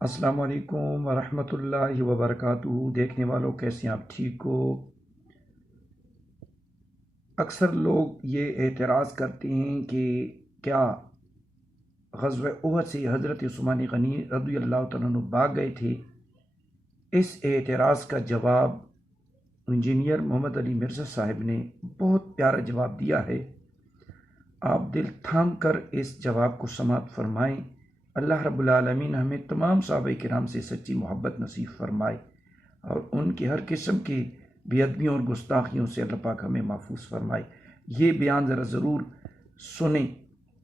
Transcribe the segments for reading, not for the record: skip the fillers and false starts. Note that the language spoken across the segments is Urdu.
السلام علیکم ورحمۃ اللہ وبرکاتہ۔ دیکھنے والوں کیسے ہیں آپ؟ ٹھیک ہو؟ اکثر لوگ یہ اعتراض کرتے ہیں کہ کیا غزوہ احد سے حضرت عثمان غنی رضی اللہ تعالیٰ عنہ بھاگ گئے تھے؟ اس اعتراض کا جواب انجینئر محمد علی مرزا صاحب نے بہت پیارا جواب دیا ہے۔ آپ دل تھام کر اس جواب کو سماعت فرمائیں۔ اللہ رب العالمین ہمیں تمام صحابہ کرام سے سچی محبت نصیب فرمائے اور ان کی ہر قسم کی بے ادبیوں اور گستاخیوں سے اللہ پاک ہمیں محفوظ فرمائے۔ یہ بیان ذرا ضرور سنیں۔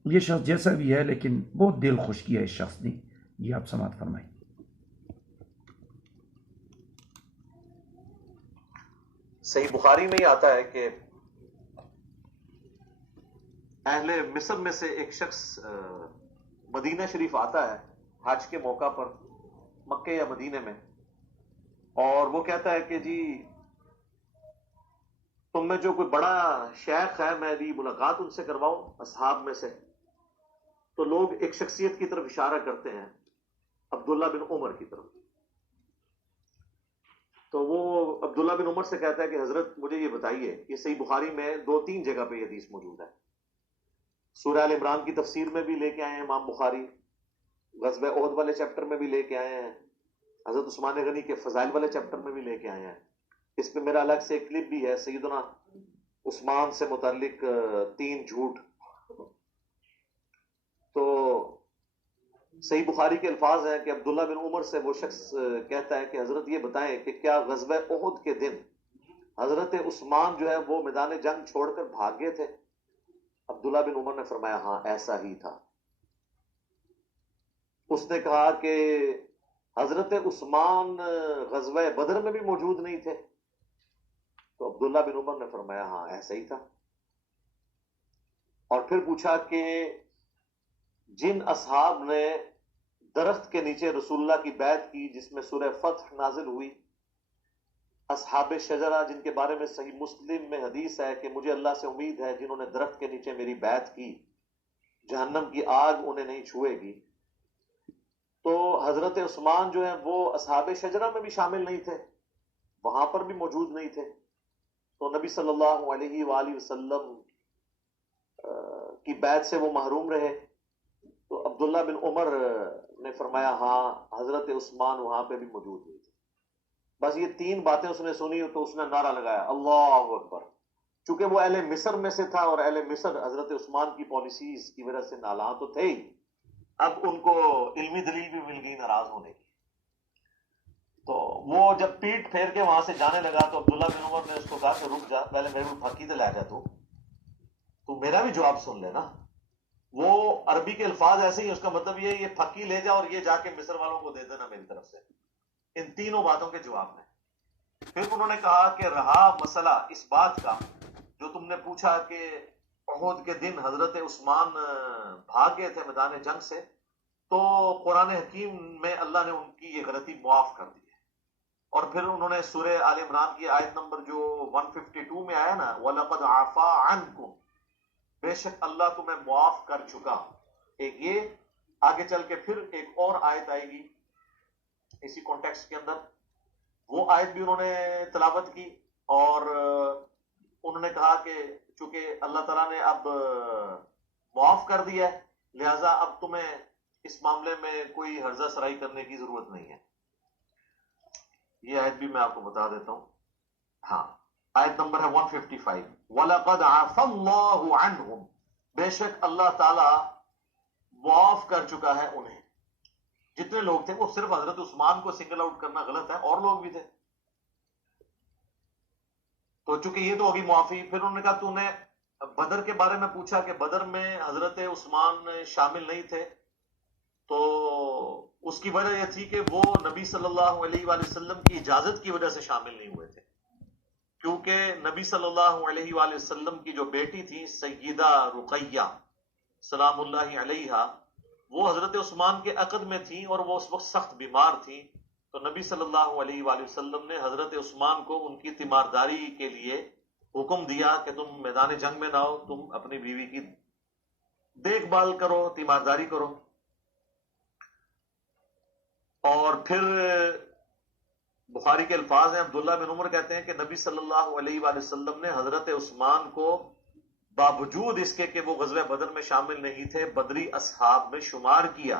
یہ شخص جیسا بھی ہے لیکن بہت دل خوش کیا اس شخص نے۔ یہ آپ سماعت فرمائیں۔ صحیح بخاری میں ہی آتا ہے کہ اہل مصر میں سے ایک شخص مدینہ شریف آتا ہے حج کے موقع پر، مکہ یا مدینے میں، اور وہ کہتا ہے کہ جی تم میں جو کوئی بڑا شیخ ہے میری ملاقات ان سے کرواؤ اصحاب میں سے۔ تو لوگ ایک شخصیت کی طرف اشارہ کرتے ہیں، عبداللہ بن عمر کی طرف۔ تو وہ عبداللہ بن عمر سے کہتا ہے کہ حضرت مجھے یہ بتائیے، یہ صحیح بخاری میں 2-3 جگہ پہ یہ حدیث موجود ہے۔ سورہ آل عمران کی تفسیر میں بھی لے کے آئے ہیں امام بخاری، غزوہ احد والے چیپٹر میں بھی لے کے آئے ہیں، حضرت عثمان غنی کے فضائل والے چیپٹر میں بھی لے کے آئے ہیں۔ اس پہ میرا الگ سے ایک کلپ بھی ہے، سیدنا عثمان سے متعلق 3 جھوٹ۔ تو صحیح بخاری کے الفاظ ہیں کہ عبداللہ بن عمر سے وہ شخص کہتا ہے کہ حضرت یہ بتائیں کہ کیا غزوہ احد کے دن حضرت عثمان جو ہے وہ میدان جنگ چھوڑ کر بھاگ گئے تھے؟ عبداللہ بن عمر نے فرمایا ہاں ایسا ہی تھا۔ اس نے کہا کہ حضرت عثمان غزوہ بدر میں بھی موجود نہیں تھے؟ تو عبداللہ بن عمر نے فرمایا ہاں ایسا ہی تھا۔ اور پھر پوچھا کہ جن اصحاب نے درخت کے نیچے رسول اللہ کی بیعت کی جس میں سورہ فتح نازل ہوئی، اصحاب شجرہ جن کے بارے میں صحیح مسلم میں حدیث ہے کہ مجھے اللہ سے امید ہے جنہوں نے درخت کے نیچے میری بیعت کی جہنم کی آگ انہیں نہیں چھوئے گی، تو حضرت عثمان جو ہے وہ اصحاب شجرہ میں بھی شامل نہیں تھے، وہاں پر بھی موجود نہیں تھے۔ تو نبی صلی اللہ علیہ وآلہ وسلم کی بیعت سے وہ محروم رہے۔ تو عبداللہ بن عمر نے فرمایا ہاں حضرت عثمان وہاں پہ بھی موجود ہوئے تھے۔ بس یہ 3 باتیں اس نے سنی تو اس نے نعرہ لگایا اللہ اکبر۔ چونکہ وہ اہل مصر میں سے تھا اور اہل مصر حضرت عثمان کی پالیسیز کی وجہ سے نالاں تو تھے ہی، اب ان کو علمی دلیل بھی مل گئی ناراض ہونے کی۔ تو وہ جب پیٹ پھیر کے وہاں سے جانے لگا تو عبداللہ بن عمر نے اس کو کہا کہ رک جا، پہلے میرے کو پھکی تو لے جا، تو میرا بھی جواب سن لینا۔ وہ عربی کے الفاظ ایسے ہی، اس کا مطلب یہ پھکی لے جا اور یہ جا کے مصر والوں کو دے دینا میری طرف سے، ان 3 باتوں کے جواب میں۔ پھر انہوں نے کہا کہ رہا مسئلہ اس بات کا جو تم نے پوچھا کہ احد کے دن حضرت عثمان بھاگ گئے تھے میدان جنگ سے، تو قرآن حکیم میں اللہ نے ان کی یہ غلطی معاف کر دی ہے۔ اور پھر انہوں نے سورہ آل عمران کی آیت نمبر جو 152 میں آیا نا، وَلَقَدْ عَفَا عَنْكُمْ، بے شک اللہ تمہیں معاف کر چکا۔ ایک یہ آگے چل کے پھر ایک اور آیت آئے گی اسی کانٹیکسٹ کے اندر، وہ آیت بھی انہوں نے تلاوت کی، اور انہوں نے کہا کہ چونکہ اللہ تعالیٰ نے اب معاف کر دیا ہے لہٰذا اب تمہیں اس معاملے میں کوئی ہرزہ سرائی کرنے کی ضرورت نہیں ہے۔ یہ آیت بھی میں آپ کو بتا دیتا ہوں۔ ہاں، آیت نمبر ہے 155، وَلَقَدْ عَفَا اللَّهُ عَنْهُمْ، بے شک اللہ تعالی معاف کر چکا ہے انہیں۔ جتنے لوگ تھے، وہ صرف حضرت عثمان کو سنگل آؤٹ کرنا غلط ہے، اور لوگ بھی تھے۔ تو چونکہ یہ تو ہوگی معافی۔ پھر انہوں نے کہا تو نے بدر کے بارے میں پوچھا کہ بدر میں حضرت عثمان شامل نہیں تھے، تو اس کی وجہ یہ تھی کہ وہ نبی صلی اللہ علیہ وآلہ وسلم کی اجازت کی وجہ سے شامل نہیں ہوئے تھے، کیونکہ نبی صلی اللہ علیہ وآلہ وسلم کی جو بیٹی تھی سیدہ رقیہ سلام اللہ علیہا، وہ حضرت عثمان کے عقد میں تھیں اور وہ اس وقت سخت بیمار تھیں۔ تو نبی صلی اللہ علیہ وآلہ وسلم نے حضرت عثمان کو ان کی تیمارداری کے لیے حکم دیا کہ تم میدان جنگ میں نہ ہو، تم اپنی بیوی کی دیکھ بھال کرو، تیمارداری کرو۔ اور پھر بخاری کے الفاظ ہیں، عبداللہ بن عمر کہتے ہیں کہ نبی صلی اللہ علیہ وآلہ وسلم نے حضرت عثمان کو باوجود اس کے کہ وہ غزوہ بدر میں شامل نہیں تھے بدری اصحاب میں شمار کیا،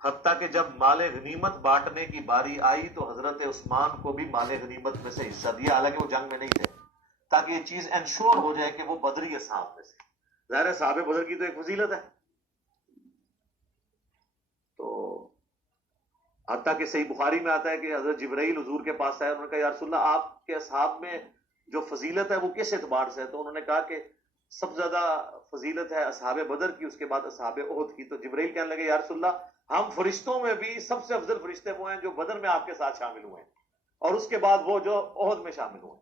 حتیٰ کہ جب مال غنیمت بانٹنے کی باری آئی تو حضرت عثمان کو بھی مال غنیمت میں سے حصہ دیا، حالانکہ وہ جنگ میں نہیں تھے، تاکہ یہ چیز انشور ہو جائے کہ وہ بدری اصحاب میں سے۔ ظاہر ہے صحابہ بدر کی تو ایک فضیلت ہے، تو حتیٰ کہ صحیح بخاری میں آتا ہے کہ حضرت جبرائیل حضور کے پاس آئے، انہوں نے کہا یا رسول اللہ آپ کے اصحاب میں جو فضیلت ہے وہ کس اعتبار سے ہے؟ تو انہوں نے کہا کہ سب سے زیادہ فضیلت ہے اصحاب بدر کی، اس کے بعد اصحاب احد کی۔ تو جبرائیل کہنے لگے یا رسول اللہ ہم فرشتوں میں بھی سب سے افضل فرشتے وہ ہیں جو بدر میں آپ کے ساتھ شامل ہوئے ہیں، اور اس کے بعد وہ جو احد میں شامل ہوئے ہیں۔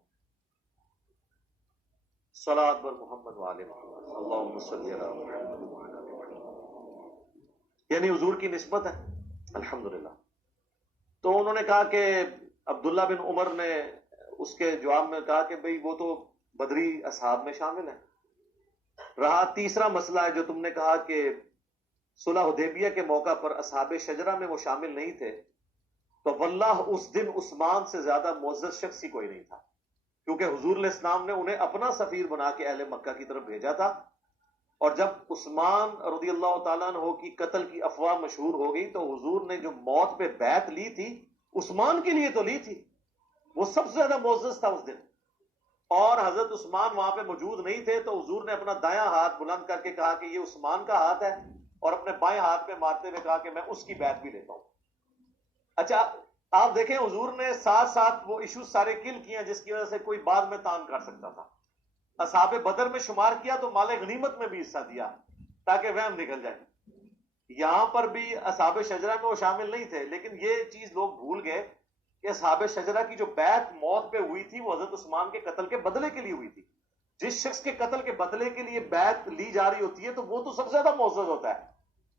صلاۃ بر محمد وآل محمد اللہم صلی علی محمد وعلی آل محمد، یعنی حضور کی نسبت ہے الحمدللہ۔ تو انہوں نے کہا کہ عبداللہ بن عمر نے اس کے جواب میں کہا کہ بھئی وہ تو بدری اصحاب میں شامل ہیں۔ رہا تیسرا مسئلہ ہے جو تم نے کہا کہ صلح حدیبیہ کے موقع پر اصحاب شجرہ میں وہ شامل نہیں تھے، تو واللہ اس دن عثمان سے زیادہ معزز شخص ہی کوئی نہیں تھا، کیونکہ حضور علیہ السلام نے انہیں اپنا سفیر بنا کے اہل مکہ کی طرف بھیجا تھا، اور جب عثمان رضی اللہ تعالیٰ عنہ کی قتل کی افواہ مشہور ہو گئی تو حضور نے جو موت پہ بیعت لی تھی عثمان کے لیے تو لی تھی، وہ سب سے زیادہ معزز تھا اس دن، اور حضرت عثمان وہاں پہ موجود نہیں تھے، تو حضور نے اپنا دایاں ہاتھ بلند کر کے کہا کہ یہ عثمان کا ہاتھ ہے، اور اپنے بائیں ہاتھ پہ مارتے ہوئے کہا کہ میں اس کی بیعت بھی لیتا ہوں۔ اچھا آپ دیکھیں حضور نے ساتھ ساتھ وہ ایشوز سارے کل کیے ہیں جس کی وجہ سے کوئی بعد میں تان کر سکتا تھا۔ اصحاب بدر میں شمار کیا تو مال غنیمت میں بھی حصہ دیا تاکہ وہم نکل جائے۔ یہاں پر بھی اصحاب شجرہ میں وہ شامل نہیں تھے، لیکن یہ چیز لوگ بھول گئے کہ اصحاب شجرہ کی جو بیعت موت پہ ہوئی تھی وہ حضرت عثمان کے قتل کے بدلے کے لیے ہوئی تھی۔ جس شخص کے قتل کے بدلے کے لیے بیعت لی جا رہی ہوتی ہے تو وہ تو سب سے زیادہ معزز ہوتا ہے،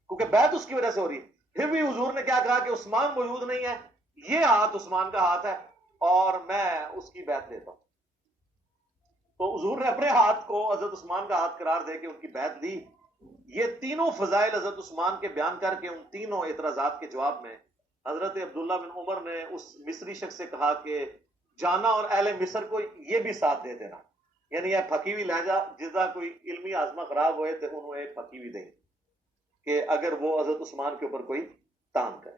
کیونکہ بیعت اس کی وجہ سے ہو رئی ہے۔ پھر بھی حضور نے کیا کہا کہ عثمان موجود نہیں ہے، یہ ہاتھ عثمان کا ہاتھ ہے اور میں اس کی بیعت لیتا ہوں۔ تو حضور نے اپنے ہاتھ کو حضرت عثمان کا ہاتھ قرار دے کے ان کی بیعت لی۔ یہ تینوں فضائل حضرت عثمان کے بیان کر کے ان تینوں اعتراضات کے جواب میں حضرت عبداللہ بن عمر نے اس مصری شخص سے کہا کہ جانا اور اہل مصر کو یہ بھی ساتھ دے دینا، یعنی یہ پھکی ہوئی لہجہ جزا کوئی علمی آزما خراب ہوئے تو انہوں نے پھکی ہوئی دیں کہ اگر وہ حضرت عثمان کے اوپر کوئی تان کرے۔